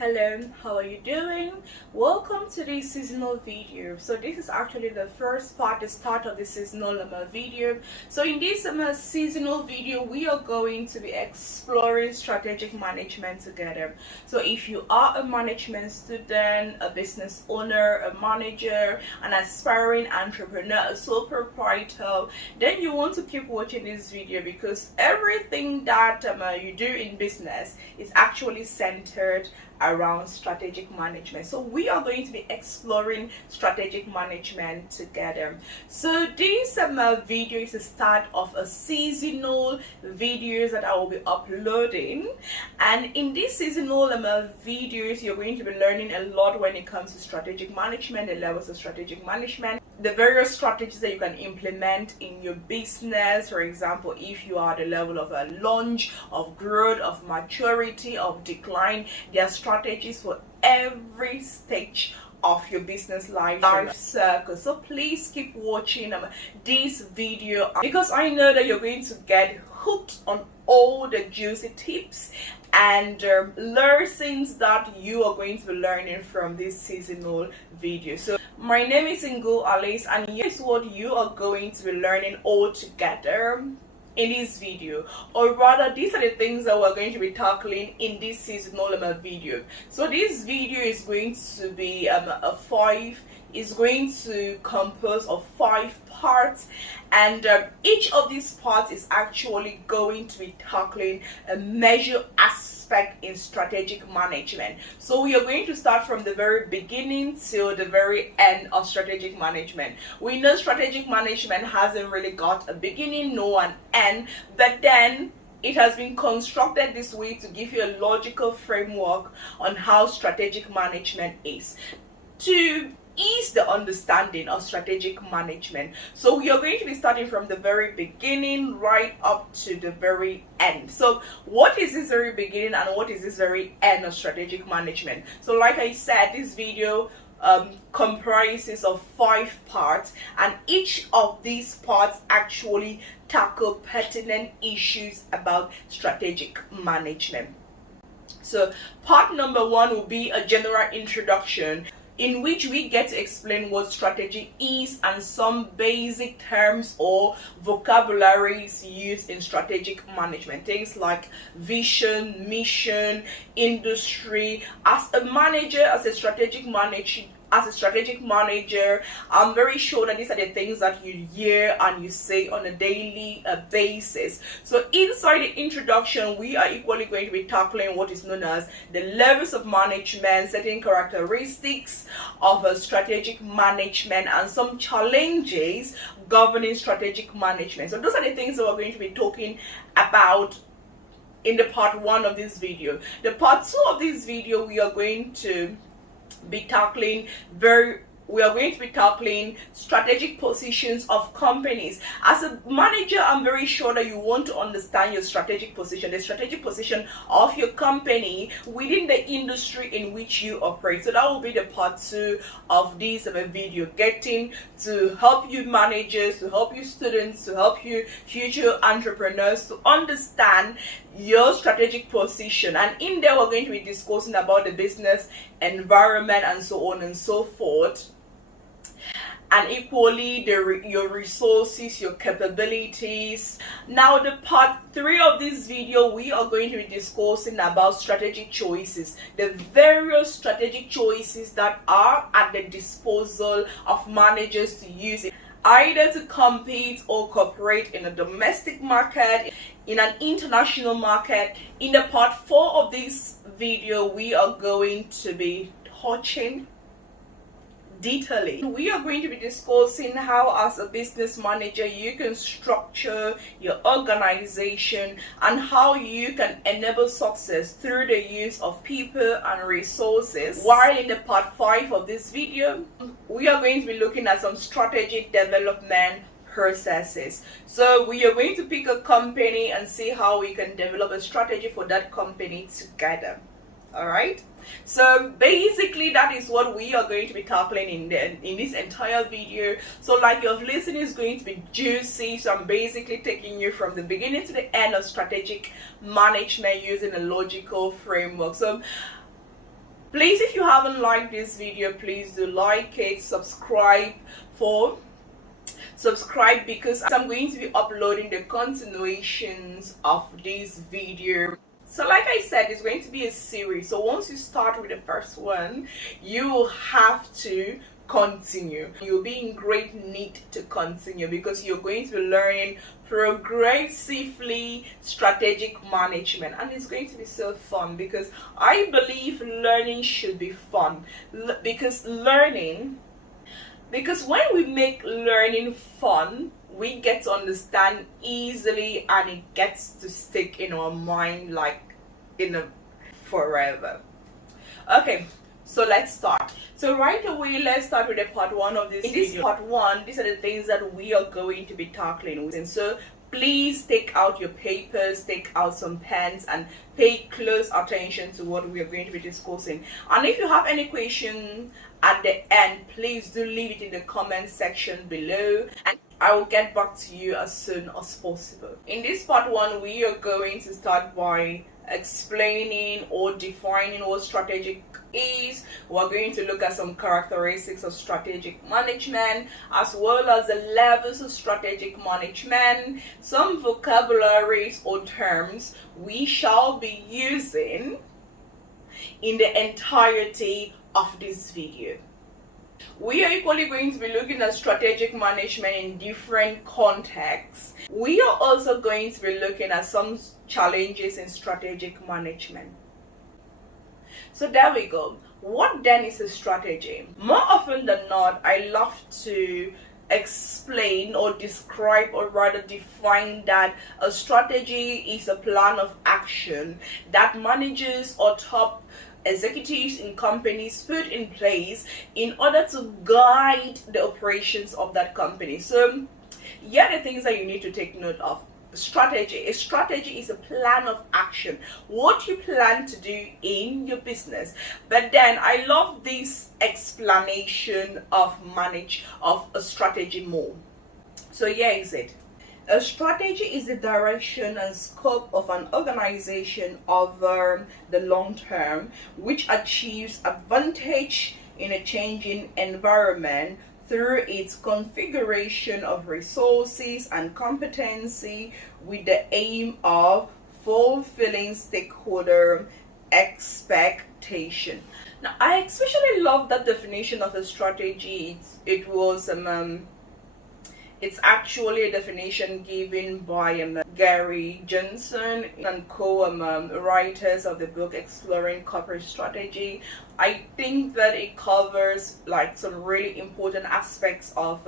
Hello, how are you doing? Welcome to this seasonal video. So this is actually the first part, the start of the seasonal video. So in this seasonal video, we are going to be exploring strategic management together. So if you are a management student, a business owner, a manager, an aspiring entrepreneur, a sole proprietor, then you want to keep watching this video because everything that you do in business is actually centered around strategic management. So we are going to be exploring strategic management together. So this video is the start of a seasonal videos that I will be uploading, and in these seasonal videos you're going to be learning a lot when it comes to strategic management, the levels of strategic management, the various strategies that you can implement in your business. For example, if you are at the level of a launch, of growth, of maturity, of decline, there are strategies for every stage of your business life circle. So please keep watching this video because I know that you're going to get hooked on all the juicy tips and lessons that you are going to be learning from this seasonal video. So my name is Ingo Alice, and here's what you are going to be learning all together in this video, or rather these are the things that we're going to be tackling in this seasonal video. So this video is going to be is going to compose of 5 parts, and each of these parts is actually going to be tackling a major aspect in strategic management. So we are going to start from the very beginning till the very end of strategic management. We know strategic management hasn't really got a beginning nor an end, but then it has been constructed this way to give you a logical framework on how strategic management is, to ease the understanding of strategic management. So we are going to be starting from the very beginning right up to the very end. So what is this very beginning and what is this very end of strategic management? So like I said, this video comprises of 5 parts, and each of these parts actually tackle pertinent issues about strategic management. So part number 1 will be a general introduction, in which we get to explain what strategy is and some basic terms or vocabularies used in strategic management. Things like vision, mission, industry. As a manager, as a strategic manager, I'm very sure that these are the things that you hear and you say on a daily basis. So inside the introduction, we are equally going to be tackling what is known as the levels of management, certain characteristics of a strategic management, and some challenges governing strategic management. So those are the things that we're going to be talking about in the part 1 of this video. The part 2 of this video, we are going to be tackling strategic positions of companies. As a manager, I'm very sure that you want to understand your strategic position, the strategic position of your company within the industry in which you operate. So that will be the part 2 of this video, getting to help you managers, to help you students, to help you future entrepreneurs to understand your strategic position. And in there, we're going to be discussing about the business environment and so on and so forth, and equally your resources, your capabilities. Now the part 3 of this video, we are going to be discussing about strategic choices, the various strategic choices that are at the disposal of managers to use it, either to compete or cooperate in a domestic market, in an international market. In the part 4 of this video, we are going to be touching detailing. We are going to be discussing how, as a business manager, you can structure your organization and how you can enable success through the use of people and resources. While in the part 5 of this video, we are going to be looking at some strategic development processes. So we are going to pick a company and see how we can develop a strategy for that company together. All right, so basically that is what we are going to be tackling in this entire video. So like your listening is going to be juicy, so I'm basically taking you from the beginning to the end of strategic management using a logical framework. So Please, if you haven't liked this video, please do like it, subscribe because I'm going to be uploading the continuations of this video. So like I said, it's going to be a series. So once you start with the first one, you will have to continue. You'll be in great need to continue because you're going to be learning progressively strategic management, and it's going to be so fun because I believe learning should be fun because when we make learning fun, we get to understand easily and it gets to stick in our mind like forever. Okay, so let's start. So right away, let's start with the part one of this video. In this part one, these are the things that we are going to be tackling with. And so please take out your papers, take out some pens, and pay close attention to what we are going to be discussing. And if you have any question at the end, please do leave it in the comment section below, and I will get back to you as soon as possible. In this part one, we are going to start by explaining or defining what strategic is. We're going to look at some characteristics of strategic management, as well as the levels of strategic management, some vocabularies or terms we shall be using in the entirety of this video. We are equally going to be looking at strategic management in different contexts. We are also going to be looking at some challenges in strategic management. So there we go. What then is a strategy? More often than not, I love to explain or describe, or rather define, that a strategy is a plan of action that managers or top executives in companies put in place in order to guide the operations of that company. So here are the things that you need to take note of. A strategy is a plan of action, what you plan to do in your business. But then I love this explanation of a strategy more. So here is it. A strategy is the direction and scope of an organization over the long term, which achieves advantage in a changing environment through its configuration of resources and competency with the aim of fulfilling stakeholder expectation. Now, I especially love that definition of a strategy. It's actually a definition given by Gary Johnson and co-writers of the book Exploring Corporate Strategy. I think that it covers like some really important aspects of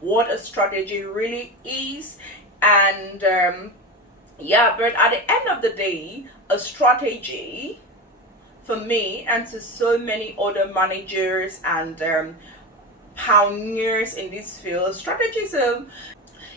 what a strategy really is. And yeah, but at the end of the day, a strategy for me and to so many other managers and pioneers in this field, strategism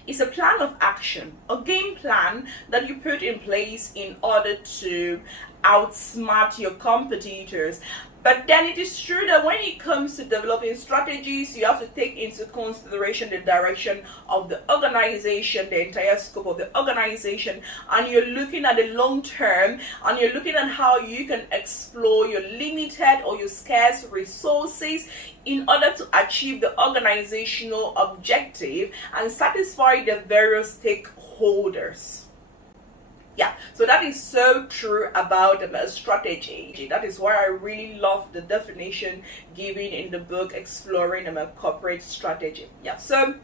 is a plan of action, a game plan that you put in place in order to outsmart your competitors. But then it is true that when it comes to developing strategies, you have to take into consideration the direction of the organization, the entire scope of the organization, and you're looking at the long term, and you're looking at how you can explore your limited or your scarce resources in order to achieve the organizational objective and satisfy the various stakeholders. Yeah, so that is so true about a strategy. That is why I really love the definition given in the book Exploring Corporate Strategy. Yeah, so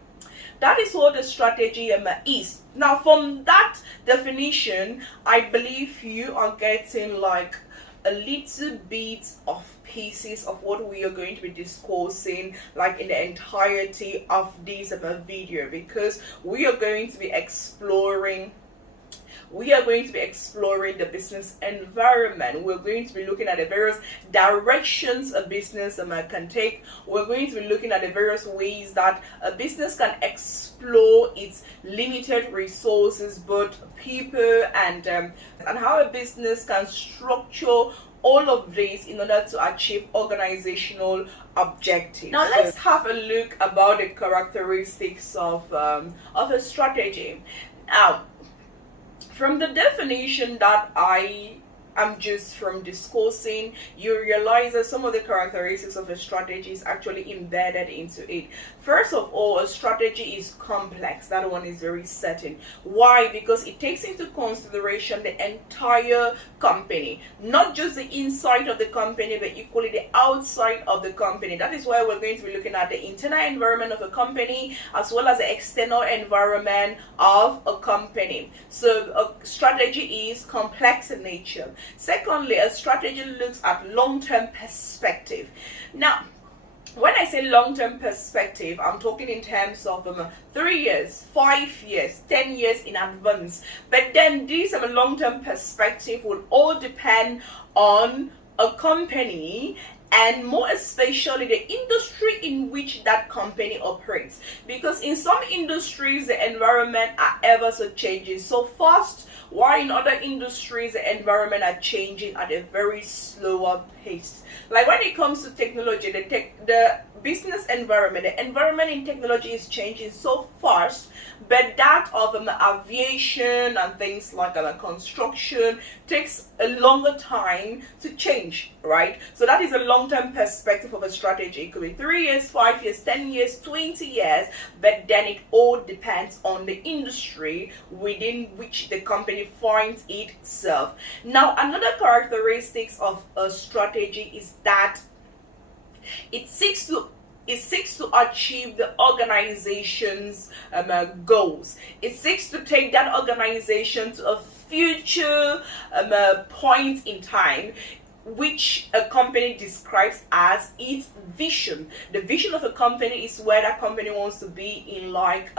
that is what the strategy is. Now, from that definition, I believe you are getting like a little bit of pieces of what we are going to be discussing like in the entirety of this video, because we are going to be exploring the business environment. We're going to be looking at the various directions a business can take. We're going to be looking at the various ways that a business can explore its limited resources, both people and how a business can structure all of this in order to achieve organizational objectives. Now let's have a look about the characteristics of a strategy. Now, from the definition that I from discussing, you realize that some of the characteristics of a strategy is actually embedded into it. First of all, a strategy is complex. That one is very certain. Why? Because it takes into consideration the entire company, not just the inside of the company, but equally the outside of the company. That is why we're going to be looking at the internal environment of a company as well as the external environment of a company. So a strategy is complex in nature. Secondly, a strategy looks at long-term perspective. Now, when I say long-term perspective, I'm talking in terms of 3 years, 5 years, 10 years in advance. But then this long-term perspective will all depend on a company, and more especially the industry in which that company operates. Because in some industries, the environment are ever so changing so fast, while in other industries, the environment are changing at a very slower pace. Like when it comes to technology, the business environment, the environment in technology is changing so fast, but that of aviation and things like construction takes a longer time to change, right? So that is a long-term perspective of a strategy. It could be 3 years, 5 years, 10 years, 20 years, but then it all depends on the industry within which the company finds itself. Now, another characteristics of a strategy is that it seeks to achieve the organization's goals. It seeks to take that organization to a future point in time, which a company describes as its vision. The vision of a company is where that company wants to be in like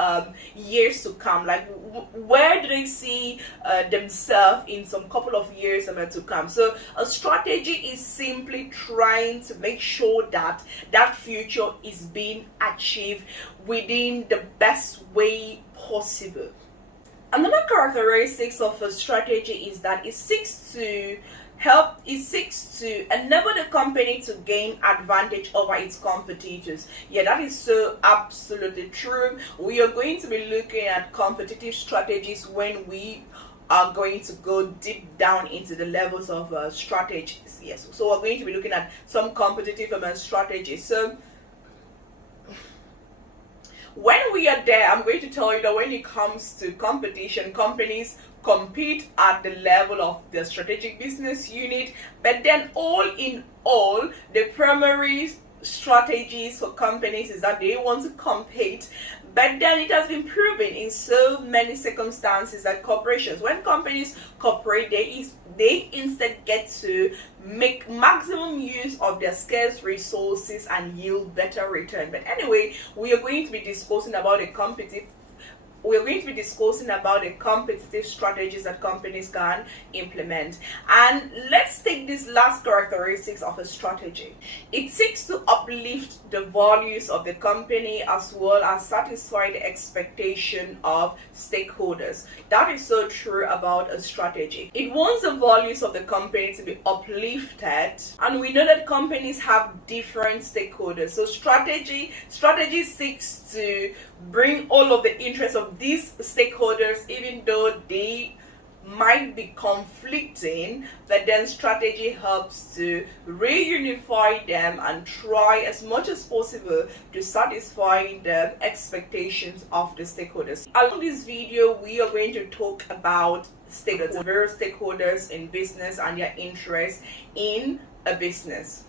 years to come. Like where do they see themselves in some couple of years to come? So a strategy is simply trying to make sure that that future is being achieved within the best way possible. Another characteristics of a strategy is that it seeks to enable the company to gain advantage over its competitors. Yeah, that is so absolutely true. We are going to be looking at competitive strategies when we are going to go deep down into the levels of strategies. Yes, so we're going to be looking at some competitive strategies. So when we are there, I'm going to tell you that when it comes to competition, companies compete at the level of the strategic business unit, but then all in all, the primary strategies for companies is that they want to compete. But then it has been proven in so many circumstances that corporations, when companies cooperate, they instead get to make maximum use of their scarce resources and yield better return. But anyway, we are going to be discussing about the competitive strategies that companies can implement. And let's take these last characteristics of a strategy. It seeks to uplift the values of the company as well as satisfy the expectation of stakeholders. That is so true about a strategy. It wants the values of the company to be uplifted, and we know that companies have different stakeholders. So strategy seeks to bring all of the interests of these stakeholders, even though they might be conflicting, but then strategy helps to reunify them and try as much as possible to satisfy the expectations of the stakeholders. Along this video, we are going to talk about various stakeholders in business and their interests in a business.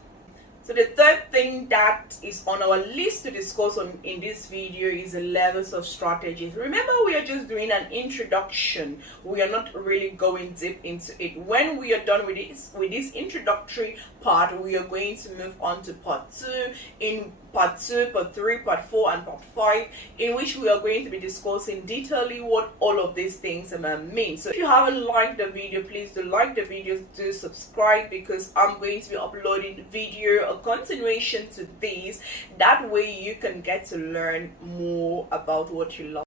So the third thing that is on our list to discuss in this video is the levels of strategies. Remember, we are just doing an introduction. We are not really going deep into it. When we are done with this introductory part, we are going to move on to part 2. In part 2, part 3, part 4, and part 5, in which we are going to be discussing detailing what all of these things mean. So if you haven't liked the video, please do like the video, do subscribe, because I'm going to be uploading video, a continuation to these. That way you can get to learn more about what you love.